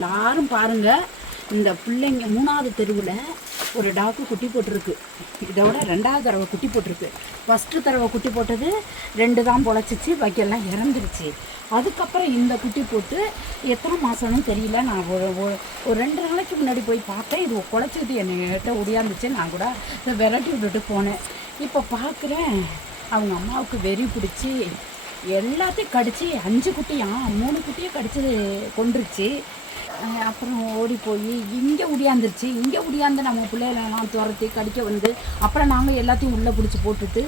எல்லாரும் பாருங்க, இந்த பிள்ளைங்க 3வது தெருவில் ஒரு டாக்கு குட்டி போட்டிருக்கு. இதோட 2வது தடவை குட்டி போட்டிருக்கு. ஃபஸ்ட்டு தடவை குட்டி போட்டது 2 தான் பொழைச்சிச்சு, பாக்கியெல்லாம் இறந்துருச்சு. அதுக்கப்புறம் இந்த குட்டி போட்டு எத்தனை மாதம்னு தெரியல. நான் ஒரு 2 நாளைக்கு முன்னாடி போய் பார்த்தேன். இது குழைச்சிக்கிட்டு என்கிட்ட ஒடியாந்துச்சு. நான் கூட விரட்டி விட்டுட்டு போனேன். இப்போ பார்க்குறேன், அவங்க அம்மாவுக்கு வெறி பிடிச்சி எல்லாத்தையும் கடிச்சு 5 குட்டியாம் 3 குட்டியை கடிச்சு கொண்டுருச்சு. அப்புறம் ஓடி போய் இங்கே உடியாந்துருச்சு. இங்கே உடியாந்து நம்ம பிள்ளைகளெல்லாம் துரத்தி கடிக்க வந்து அப்புறம் நாங்கள் எல்லாத்தையும் உள்ளே பிடிச்சி போட்டுட்டு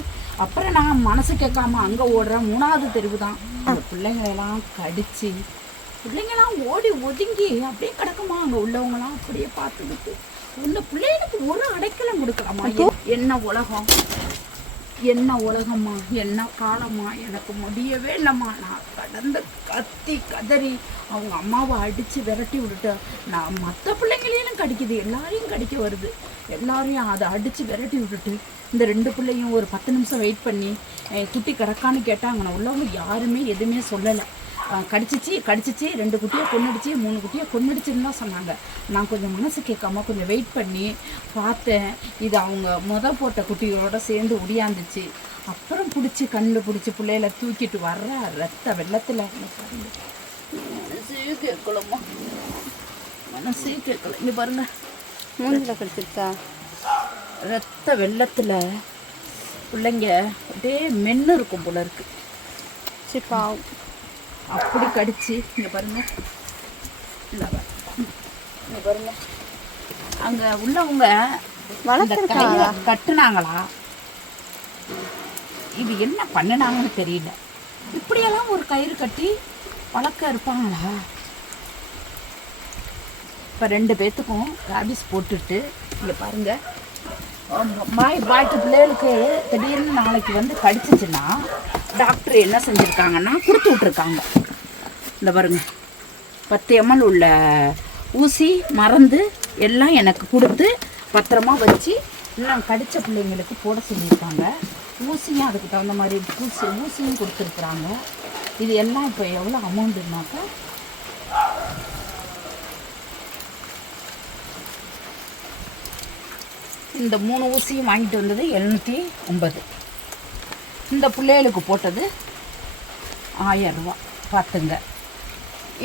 அப்புறம் நான் மனசு கேட்காம அங்கே ஓடுறேன். 3வது தெருவு தான். அந்த பிள்ளைங்களெல்லாம் கடிச்சு பிள்ளைங்களாம் ஓடி ஒதுங்கி அப்படியே கிடக்குமா. அங்கே உள்ளவங்களாம் அப்படியே பார்த்துக்கிட்டு இந்த பிள்ளைகளுக்கு ஒரு அடைக்கலம் கொடுக்கலாமா? என்ன உலகம், என்ன உலகம்மா, என்ன காலம்மா, எனக்கு முடியவே இல்லைம்மா. நான் கடந்து கத்தி கதறி அவங்க அம்மாவை அடித்து விரட்டி விட்டுட்டேன். நான் மற்ற பிள்ளைங்களையும் கடிக்குது, எல்லாரையும் கடிக்க வருது. எல்லாரையும் அதை அடித்து விரட்டி விட்டுட்டு இந்த 2 பிள்ளையும் ஒரு 10 நிமிஷம் வெயிட் பண்ணி குட்டி கிடக்கான்னு கேட்டாங்க. நான் உள்ளவங்க யாருமே எதுவுமே சொல்லலை. கடிச்சிச்சு 2 குட்டியை கொன்னுடுச்சு, 3 குட்டியை கொன்னுடுச்சுன்னு தான் சொன்னாங்க. நான் கொஞ்சம் மனசு கேட்காம கொஞ்சம் வெயிட் பண்ணி பார்த்தேன். இது அவங்க போட்ட குட்டிகளோட சேர்ந்து ஒடியாந்துச்சு. அப்புறம் பிடிச்சி கண்ணில் பிடிச்சி பிள்ளையில தூக்கிட்டு வர்ற ரத்த வெள்ளத்தில் மனசே கேட்கலம்மா, மனசே கேட்கல. இங்கே பாருங்க, மூஞ்சில் கடிச்சிருக்கா. ரத்த வெள்ளத்தில் பிள்ளைங்க அப்படியே மென்று இருக்கும் போல இருக்கு. பாவம், அப்படி கடிச்சு இங்கே பாருங்க, இங்கே பாருங்க. அங்கே உள்ளவங்க கட்டுனாங்களா, இது என்ன பண்ணினாங்கன்னு தெரியல. இப்படியெல்லாம் ஒரு கயிறு கட்டி வளர்க்க இருப்பாங்களா? இப்போ 2 பேர்த்துக்கும் ராபிஸ் போட்டுட்டு இங்கே பாருங்க, பாய்க்கு பிள்ளைகளுக்கு திடீர்னு நாளைக்கு வந்து கடிச்சிச்சுன்னா டாக்டர் என்ன செஞ்சுருக்காங்கன்னா கொடுத்து விட்ருக்காங்க. இந்த பாருங்க, 10 ml உள்ள ஊசி மருந்து எல்லாம் எனக்கு கொடுத்து பத்திரமா வச்சு இன்னும் கடித்த பிள்ளைங்களுக்கு போட சொல்லியிருக்காங்க. ஊசியும் அதுக்கு தகுந்த மாதிரி ஊசியும் கொடுத்துருக்குறாங்க. இது எல்லாம் இப்போ எவ்வளோ அமௌண்ட்டுனாக்கா இந்த 3 ஊசியும் வாங்கிட்டு வந்தது 750. இந்த பிள்ளைகளுக்கு போட்டது 1000 ரூபா. பார்த்துங்க,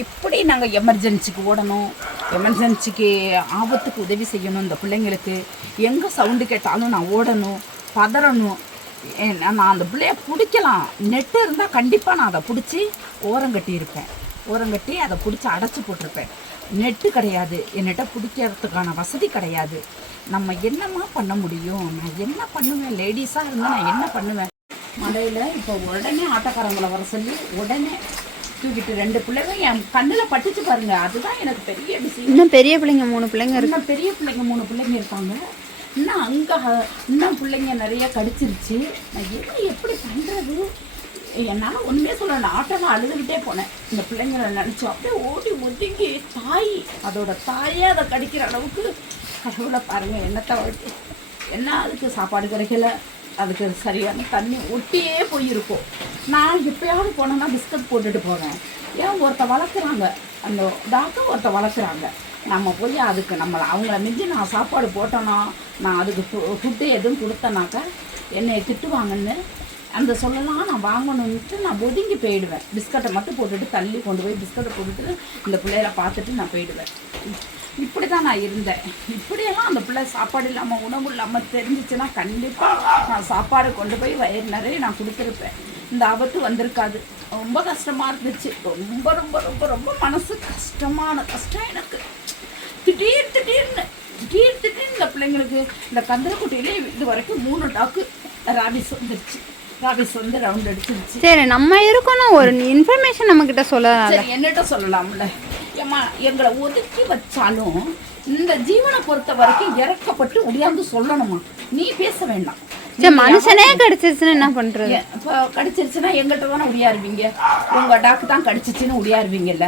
இப்படி நாங்கள் எமர்ஜென்சிக்கு ஓடணும், எமர்ஜென்சிக்கு ஆபத்துக்கு உதவி செய்யணும். இந்த பிள்ளைங்களுக்கு எங்கே சவுண்டு கேட்டாலும் நான் ஓடணும், பதறணும். நான் அந்த பிள்ளைய பிடிக்கலாம், நெட்டு இருந்தால் கண்டிப்பாக நான் அதை பிடிச்சி ஓரங்கட்டியிருப்பேன். ஓரங்கட்டி அதை பிடிச்சி அடைச்சி போட்டிருப்பேன். நெட்டு கிடையாது, என்கிட்ட பிடிக்கிறதுக்கான வசதி கிடையாது. நம்ம என்னம்மா பண்ண முடியும்? நான் என்ன பண்ணுவேன்? லேடிஸாக இருந்தால் நான் என்ன பண்ணுவேன்? மழையில் இப்போ உடனே ஆட்டோக்காரங்களை வர சொல்லி உடனே தூக்கிட்டு 2 பிள்ளைங்க என் கண்ணில் பட்டுச்சு பாருங்க. அதுதான் எனக்கு பெரிய விஷயம். இன்னும் பெரிய பிள்ளைங்க 3 பிள்ளைங்க இருக்கு. இன்னும் பெரிய பிள்ளைங்க 3 பிள்ளைங்க இருக்காங்க. இன்னும் அங்கே இன்னும் பிள்ளைங்க நிறைய கடிச்சிருச்சு. நான் எப்படி பண்ணுறது? என்னால் ஒன்றுமே சொல்லலை. ஆட்டோவில் அழுதுகிட்டே போனேன். இந்த பிள்ளைங்களை நினச்சோம் அப்படியே ஓடி ஒதுங்கி அதோட தாயே அதை கடிக்கிற அளவுக்கு கடவுளை பாருங்கள். என்னத்தை வளர்த்து என்ன அதுக்கு சாப்பாடு கிடைக்கல, அதுக்கு சரியான தண்ணி ஒட்டியே போயிருக்கோம். நான் எப்போயாவது போனேன்னா பிஸ்கட் போட்டுட்டு போவேன். ஏன் வளர்க்குறாங்க, அந்த டாக்டர் வளர்க்குறாங்க. நம்ம போய் அதுக்கு அவங்கள மிஞ்சி நான் சாப்பாடு போட்டோன்னா, நான் அதுக்கு ஃபுட்டு எதுவும் கொடுத்தனாக்கா என்னை திட்டுவாங்கன்னு அந்த சொல்லலாம். நான் வாங்கணுன்ட்டு நான் ஒதுங்கி போயிடுவேன். பிஸ்கட்டை மட்டும் போட்டுட்டு தள்ளி கொண்டு போய் பிஸ்கட்டை போட்டுட்டு இந்த பிள்ளைகளை பார்த்துட்டு நான் போயிடுவேன். இப்படி தான் நான் இருந்தேன். இப்படியெல்லாம் அந்த பிள்ளை சாப்பாடு இல்லாமல் உணவு இல்லாமல் தெரிஞ்சிச்சுன்னா கண்டிப்பாக நான் சாப்பாடு கொண்டு போய் வயிறு நிறைய நான் கொடுத்துருப்பேன். இந்த ஆபத்து வந்திருக்காது. ரொம்ப கஷ்டமாக இருந்துச்சு. ரொம்ப ரொம்ப ரொம்ப ரொம்ப மனசு கஷ்டம் எனக்கு. திடீர்னு இந்த பிள்ளைங்களுக்கு இந்த கந்தரக்குட்டியிலே இது வரைக்கும் 3 டாக்கு ராபிஸ் வந்துருச்சு. ராபிஸ் வந்து ரவுண்ட் அடிச்சிருச்சு. சரி, நம்ம இருக்கணும், ஒரு இன்ஃபர்மேஷன் நம்மக்கிட்ட சொல்லலாம். சரி, என்னட்ட சொல்லலாம்ல. ஏம்மா, எங்களை ஒதுக்கி வச்சாலும் இந்த ஜீவனை பொறுத்த வரைக்கும் இறக்கப்பட்டு உடையாந்து சொல்லணுமா? நீ பேச வேண்டாம். மனுஷனே கடிச்சிருச்சுன்னா என்ன பண்றது? இப்போ கடிச்சிருச்சுன்னா எங்கிட்ட தானே உடையாருவீங்க. உங்க டாக்கு தான் கடிச்சிச்சுன்னு உடையாருவீங்கல்ல.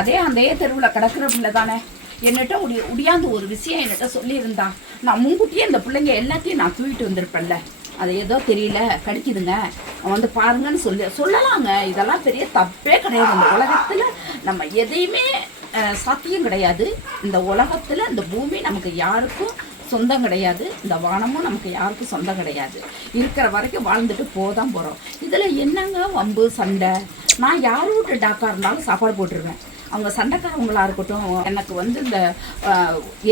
அதே தெருவில் கிடக்கிற பிள்ளை தானே. என்னட்ட உடையாந்து ஒரு விஷயம் என்னட்ட சொல்லியிருந்தா நான் முன்கூட்டியே இந்த பிள்ளைங்க எல்லாத்தையும் நான் தூக்கிட்டு வந்திருப்பேன்ல. அது ஏதோ தெரியல கடிக்குதுங்க வந்து பாருங்கன்னு சொல்லலாங்க. இதெல்லாம் பெரிய தப்பே கிடையாது. இந்த உலகத்தில் நம்ம எதையுமே சத்தியம் கிடையாது. இந்த உலகத்தில் இந்த பூமி நமக்கு யாருக்கும் சொந்தம் கிடையாது. இந்த வானமும் நமக்கு யாருக்கும் சொந்தம் கிடையாது. இருக்கிற வரைக்கும் வாழ்ந்துட்டு போதான் போகிறோம். இதில் என்னங்க வம்பு சண்டை? நான் யார் வீட்டு டாக்காக இருந்தாலும் சாப்பாடு போட்டுருவேன். அவங்க சண்டைக்காரவங்களா இருக்கட்டும், எனக்கு வந்து இந்த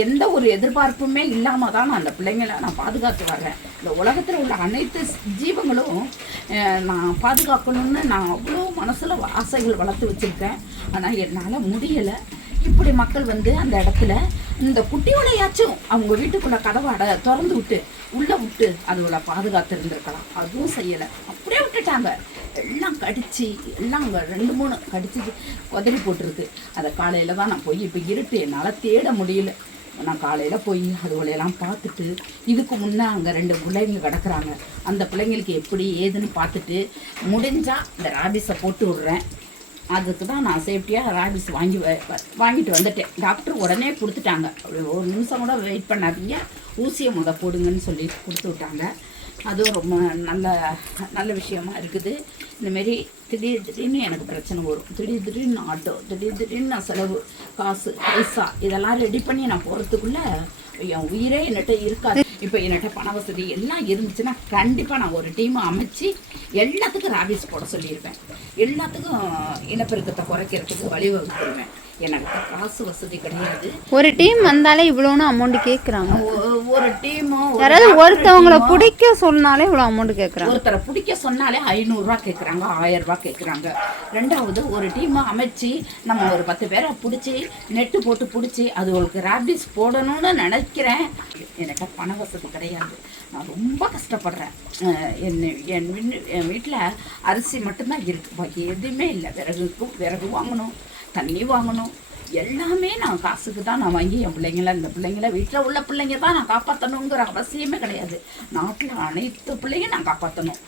எந்த ஒரு எதிர்பார்ப்புமே இல்லாமல் தான் நான் அந்த பிள்ளைங்களை நான் பாதுகாத்து வர்றேன். இந்த உலகத்தில் உள்ள அனைத்து ஜீவங்களும் நான் பாதுகாக்கணும்னு நான் அவ்வளோ மனசில் ஆசைகள் வளர்த்து வச்சுருக்கேன். ஆனால் என்னால் முடியலை. இப்படி மக்கள் வந்து அந்த இடத்துல இந்த குட்டியோடையாச்சும் அவங்க வீட்டுக்குள்ள கதவை திறந்து விட்டு உள்ளே விட்டு அதுகளை பாதுகாத்து இருந்திருக்கலாம். அதுவும் செய்யலை, அப்படியே விட்டுட்டாங்க. எல்லாம் கடிச்சு எல்லாம் அங்கே 2-3 கடிச்சு கொதறி போட்டிருக்கு. அதை காலையில் தான் நான் போய் இப்போ இருட்டு என்னால் தேட முடியல. நான் காலையில் போய் அதுகளையெல்லாம் பார்த்துட்டு இதுக்கு முன்னே அங்கே 2 பிள்ளைங்க கிடக்குறாங்க. அந்த பிள்ளைங்களுக்கு எப்படி ஏதுன்னு பார்த்துட்டு முடிஞ்சால் இந்த ராபிஸை போட்டு விட்றேன். அதுக்கு தான் நான் சேஃப்டியாக ராபிஸ் வாங்கிட்டு வந்துட்டேன். டாக்டர் உடனே கொடுத்துட்டாங்க. அப்படி ஒரு நிமிஷம் கூட வெயிட் பண்ணாதீங்க, ஊசியை போடுங்கன்னு சொல்லி கொடுத்து விட்டாங்க. அதுவும் ரொம்ப நல்ல விஷயமா இருக்குது. இந்தமாரி திடீர்னு எனக்கு பிரச்சனை வரும். திடீர்னு ஆட்டோ, திடீர்னு நான் செலவு காசு பைசா இதெல்லாம் ரெடி பண்ணி நான் போகிறதுக்குள்ளே என் உயிரே என்கிட்ட இருக்காது. இப்போ என்கிட்ட பண வசதி எல்லாம் இருந்துச்சுன்னா கண்டிப்பாக நான் ஒரு டீமை அமைச்சு எல்லாத்துக்கும் ராபிஸ் போட சொல்லியிருப்பேன். எல்லாத்துக்கும் இனப்பெருக்கத்தை குறைக்கிறதுக்கு வழிவகுத்துருவேன். எனக்கு காசு வசதி கிடையாது. ஒரு டீம் வந்தாலே இவ்வளோன்னு அமௌண்ட் கேட்குறாங்க. ஒரு டீமோ யாராவது ஒருத்தவங்களை பிடிக்க சொன்னாலே இவ்வளோ அமௌண்ட் கேட்குறாங்க. ஒருத்தரை பிடிக்க சொன்னாலே 500 ரூபா கேட்குறாங்க, 1000 ரூபா கேட்குறாங்க. ரெண்டாவது ஒரு டீமை அமைச்சு நம்ம ஒரு 10 பேரை பிடிச்சி நெட்டு போட்டு பிடிச்சி அதுகளுக்கு ராபிஸ் போடணும்னு நினைக்கிறேன். எனக்கு பண வசதி கிடையாது. நான் ரொம்ப கஷ்டப்படுறேன். என் வீட்டில் அரிசி மட்டும்தான் இருக்குது, பாக்கி எதுவுமே இல்லை. விறகு வாங்கணும், தண்ணி வாங்கணும், எல்லாமே நான் காசுக்கு தான் நான் வாங்கி என் இந்த பிள்ளைங்கள வீட்டில் உள்ள பிள்ளைங்க தான் நான் காப்பாற்றணுங்கிற அவசியமே கிடையாது. நாட்டில் அனைத்து பிள்ளைங்க நான் காப்பாற்றணும்.